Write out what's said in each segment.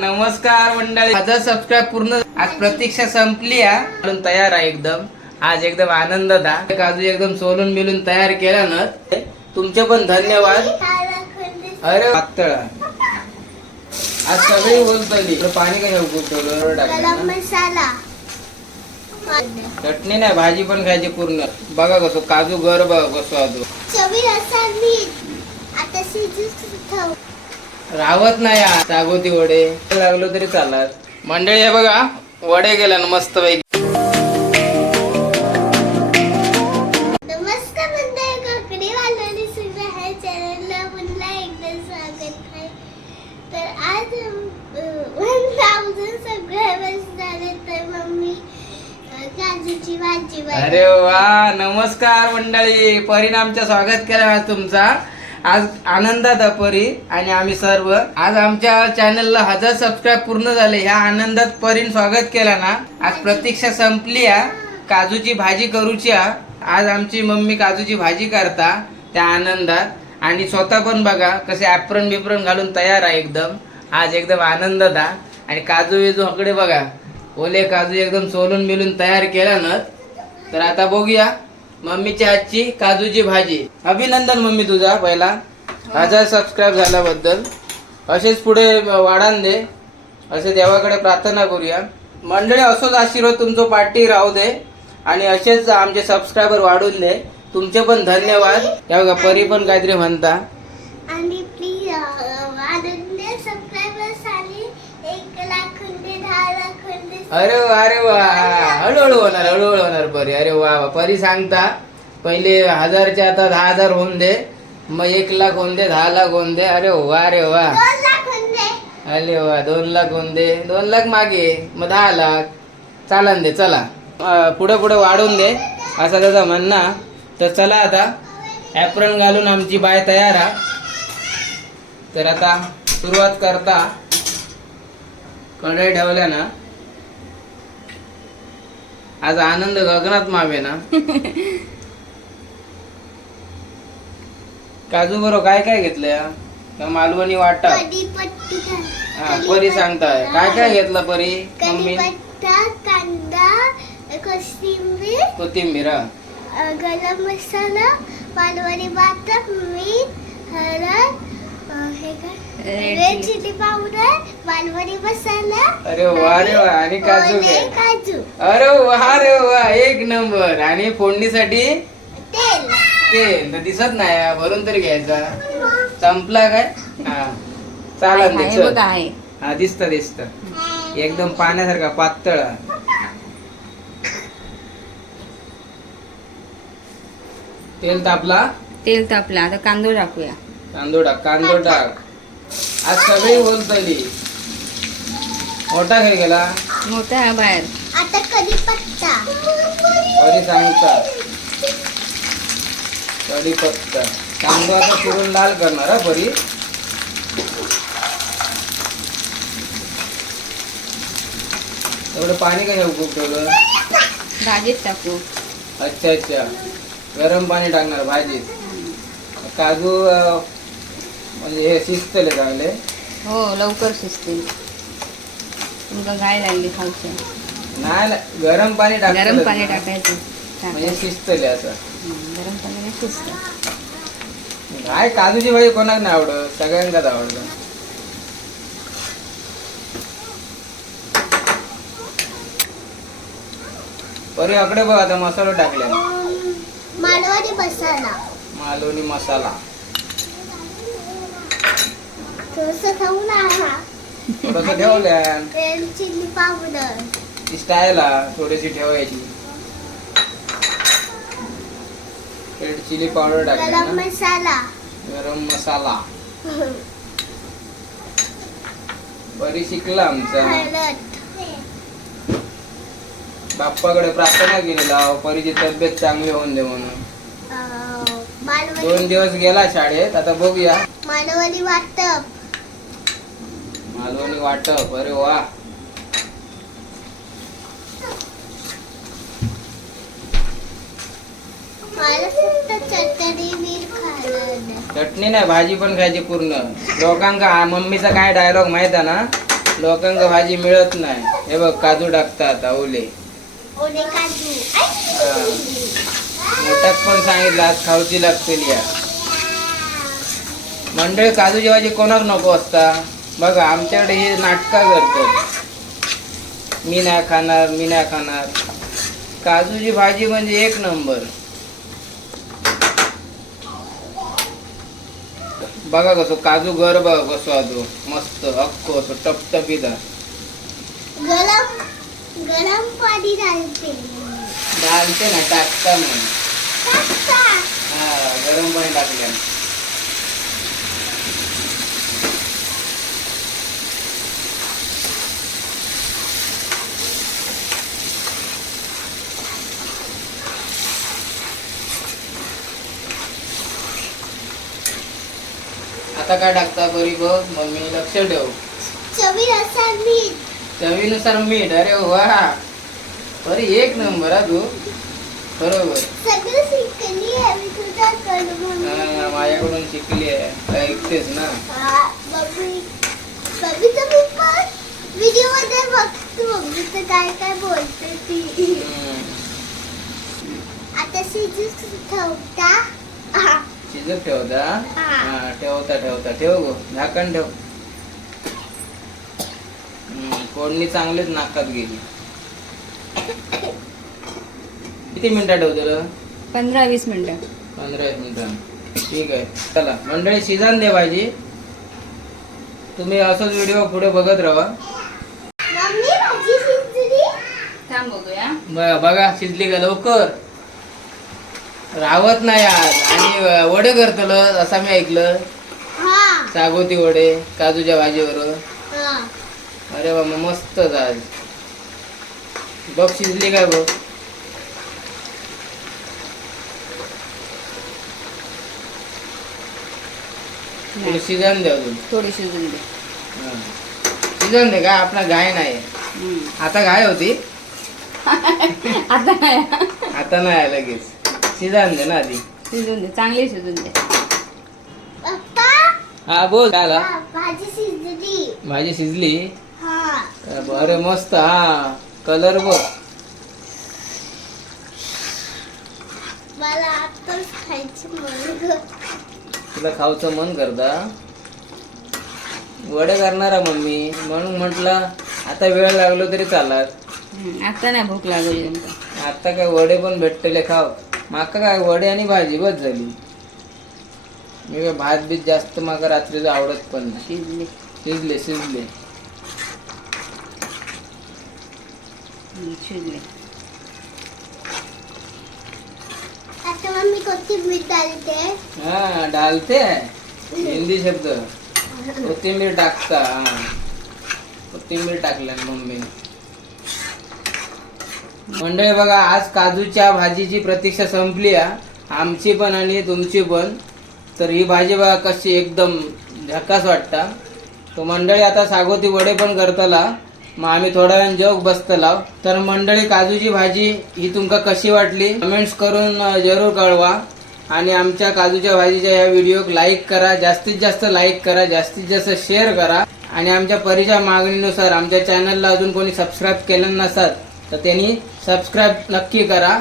नमस्कार मंडळी. हजार सबस्क्राईब पूर्ण आज प्रतीक्षा संपली म्हणून तयार आहे एकदम. आज एकदम आनंद दा काजू एकदम सोलून मिलून तयार केला ना. तुमचे पण धन्यवाद. अरे पातळ. आज सगळी बोलतली पाणी काय टाकलं मसाला. चटणी नाही भाजी पण खायची पूर्ण. बघा कसं काजू गर बघा कसं आता राहत नाही हा सागोती वडे. लागलो तरी चालत मंडळी हे बघा वडे गेला ना मस्त पैकी. नमस्कार मंडळी काकडी वालोनी सुद्धा ह्या चॅनलला पुन्हा एकदा स्वागत आहे. तर आज वन थाउजंड सबस्क्रायबर्स झाले तर मम्मी अं, काजूची भाजी बनवली. अरे वा नमस्कार मंडळी. परिणामच्या स्वागत केलं आज तुमचा. आज आनंदात अपरी परी आणि आम्ही सर्व. आज आमच्या चॅनलला हजार सबस्क्राईब पूर्ण झाले. ह्या आनंदात परीन स्वागत केला ना. आज प्रतीक्षा संपली हा काजूची भाजी करूची आज आमची मम्मी काजूची भाजी करता त्या आनंदात. आणि स्वतः पण बघा कसे ॲप्रन बिप्रन घालून तयार आहे एकदम. आज एकदम आनंदात आणि काजू विजू हकडे बघा. ओले काजू एकदम सोलून मिलून तयार केला ना. तर आता बघूया. मम्मीची आजची काजूची भाजी. अभिनंदन मम्मी तुझा पहिला. हजार सबस्क्राईब झाल्याबद्दल. असेच पुढे वाढान दे. असे देवाकडे प्रार्थना करूया. मंडळी असोच आशीर्वाद तुमचं पाठी राहू दे. आणि असेच आमचे सबस्क्रायबर वाढून दे. तुमचे पण धन्यवाद. या बघा परी पण काहीतरी म्हणता आणि प्लीज वाढून सबस्क्रायबर्स आणि एक लाख होऊन दहा लाख होऊन दे. अरे वा अरे वा. हळूहळू होणार हळूहळू होणार परी. अरे वा वा. परी सांगता पहिले हजारचे आता दहा हजार होऊन दे मग एक लाख होऊन दे दहा लाख होऊन दे. अरे वा अरे वा. अरे वा दोन लाख होऊन दे. दोन लाख मागे मग दहा लाख. चालन दे चला. पुढे पुढे वाढून दे असा त्याचा म्हणणं. तर चला आता ॲप्रन घालून आमची बाय तयार हा तर आता सुरुवात करता. कढई ठेवल्या ना. आज आनंद गगनात मावे ना. काजू बरो काय काय घेतलं मालवणी वाटा? हा परी सांगताय. काय काय घेतलं परी? मम्मी? कांदा कोथिंबीर कोथिंबीर गरम मसाला मालवणी भात मीठ हळद red chilli powder Malvani masala अरे वा रे वा आणि काजू ओले काय काजू. अरे वा रे वा एक नंबर. आणि फोडणीसाठी? तेल. ते दिसत नाही हा, भरून तरी घ्यायचा. संपला काय? हा. चालन चल. आहे. हा दिसत दिसत. एकदम पाण्यासारखा पातळ. हा. तेल तापला? तेल तापलं. आता कांदो टाकूया. तांदूळ टाक कांदो टाक. आज सगळी बोलतली. मोठा खेळ गेला मोठा बाहेर. आता कढीपत्ता परी सांगता? कढीपत्ता कांदा आता फिरून लाल करणार हा परी? एवढं पाणी काय खूप ठेवलं? भाजीत टाकू. अच्छा अच्छा. गरम पाणी टाकणार भाजीत. काजू म्हणजे हे शिजतले चांगले. हो लवकर शिजतील तुमका घाय लागली खाऊच्या नाही गरम पाणी टाक गरम पाणी टाकायचं. म्हणजे. शिजतले असं. गरम पाण्याने शिजतं काय काजूची भाजी कोणाक नाही आवडत सगळ्यांकाच आवडतं. परी अकडे बघ आता मसाला टाकले. मालवणी मसाला. मालवणी मसाला. थोडस खाऊन आहा थोडस ठेवल्या रेड चिली पावडर. ती स्टाईल थोडीशी ठेवायची. रेड चिली पावडर टाकली गरम ना. मसाला. गरम मसाला. बरी शिकला आमचा. बाप्पाकडे प्रार्थना केलेला परीची तब्येत चांगली होऊन दे म्हणून. दोन दिवस गेला शाळेत आता बघूया. मालवणी वाटप. मालवणी वाटप अरे वा. चटणी नाही भाजी पण खायची पूर्ण. लोकांका मम्मीचा काय डायलॉग माहीत आहे ना? लोकांना भाजी मिळत नाही. हे बघ काजू टाकतात ओले काजू. मोठ्यात पण सांगितलं आज खाऊची लागतील या. मंडळी काजूची भाजी कोणाक नको असता? बघा आमच्याकडे हे नाटका करतात मी नाही खाणार मी नाही खाणार. काजूची भाजी म्हणजे एक नंबर. बघा कसो काजू गर बघा कसो आजो मस्त हक्को असो टपटपीत. गरम गरम पाणी घालते घालते ना टाकता म्हणून. हा गरम पाणी टाकल्या आता काय टाकता बरी बघ मम्मी लक्ष ठेव. चवीनुसार मीठ. चवीनुसार मीठ अरे वा. बरी एक नंबर हा तू. बरोबर. हा, माझ्याकडून शिकली आहे. ऐकतेस ना? हा, व्हिडिओमध्ये बघतो मम्मीचं काय काय बोलते ती. आता शिजूच ठेवता. शिजत ठेवता? हा. ठेवता ठेवता. ठेव गो झाकण ठेव. फोडणी चांगलीच नाकात गेली. किती मिनिटं ठेवतो पंधरा वीस मिनिटं. पंधरा एक मिनिटं. ठीक आहे. चला मंडळी शिजन दे भाजी तुम्ही असंच व्हिडिओ पुढे बघत राहा. मम्मी भाजी शिजली? थांब बघूया. बघा शिजली का लवकर? राहत नाही आज. आणि वडे करतलो असं मी ऐकलं. सागोती वडे काजूच्या भाजीवर अरे बाबा मस्त आज बघ शिजली काय बघ. शिजन दे अजून. थोडी शिजून दे. शिजन दे काय आपला गाय नाही. आता गाय होती? आता नाही. आता नाही लगेच. शिजन दे ना आधी. शिजून दे चांगली शिजून दे. हा बोल हा, भाजी शिजली. भाजी शिजली? हा. अरे मस्त हा. कलर बघ. तुला खाऊचं मन करता? वडे करणार आहे मम्मी. म्हणून म्हटलं आता वेळ लागलो तरी चालत हम्म, आता नाही भूक लागली तुमका आता काय वडे पण भेटलेले खाव माका काय वडे आणि भाजी बस झाली. मी काय भात बीत जास्त माका रात्रीचं आवडत पण नाही. शिजली. शिजले शिजले. शिजली. आता मम्मी कोथिंबीर डालते. हा डालते. हिंदी शब्द. कोथिंबीर टाकता हा. कोथिंबीर टाकल्या मम्मीने. मंडळी बघा आज काजूच्या भाजीची प्रतीक्षा संपली आहे. आमची पण आणि तुमची पण. तर ही भाजी बघा कशी एकदम झकास वाटता. तो मंडळी आता सागोती वडे पण करतला. मग आम्ही थोड्या वेळ जेवक बसतला. तर मंडळी काजूची भाजी ही तुमका कशी वाटली? कमेंट्स करून जरूर कळवा. आणि आमच्या काजूच्या भाजीच्या या व्हिडिओक लाईक करा. जास्तीत जास्त लाईक करा. जास्तीत जास्त शेअर करा. आणि आमच्या परीच्या मागणीनुसार आमच्या चॅनलला अजून कोणी सबस्क्राईब केलं नसत तर त्यांनी सबस्क्राईब नक्की करा.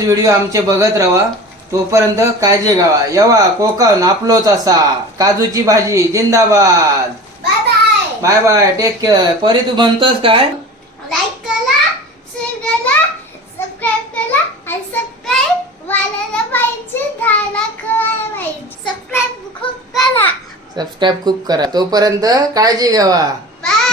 व्हिडिओ आमचे बघत राहा. तोपर्यंत काळजी घ्यावा. येवा कोकण आपलोच असा. काजूची भाजी जिंदाबाद. बाय बाय टेक केअर परी तू म्हणतोस काय? लाईक करा शेअर करा सबस्क्राईब करा आणि सबस्क्राईब वालायला पाहिजे खवायला पाहिजे. सबस्क्राईब खूप करा. सबस्क्राईब खूप करा. तोपर्यंत काळजी घ्यावा.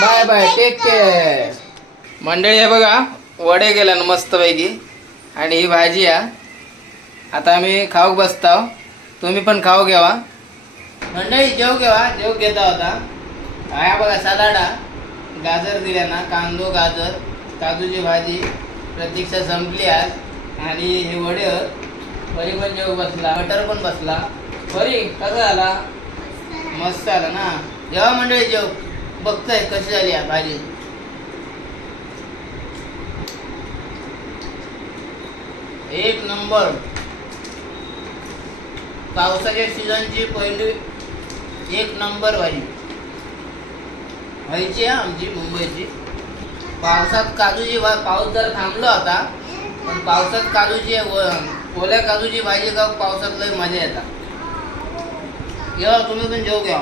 बाय बाय टेक केअर मंडळी हे बघा. वडे गेला ना मस्तपैकी. आणि ही भाजी आ आता आम्ही खाऊ बसताव तुम्ही पण खाऊ घ्यावा मंडळी जेव घेवा जेव घेता होता. हा बघा सलाडा. गाजर दिल्या ना कांदो गाजर काजूची भाजी प्रतीक्षा संपली आज. आणि हे वडे परी पण जेव बसला. बटर पण बसला. परी कसा झाला? मस्त आला ना. जेव्हा मंडळी जेव. बघताय कशी झाली आहे भाजी. एक नंबर. पावसाच्या सीझनची पहिली एक नंबर भाजी व्हायची आहे आमची मुंबईची. पावसात काजूची भा पाऊस जर थांबला होता पण पावसात काजूची व- ओल्या काजूची भाजी का पावसात लय मजा येतात या तुम्ही पण जेव घ्या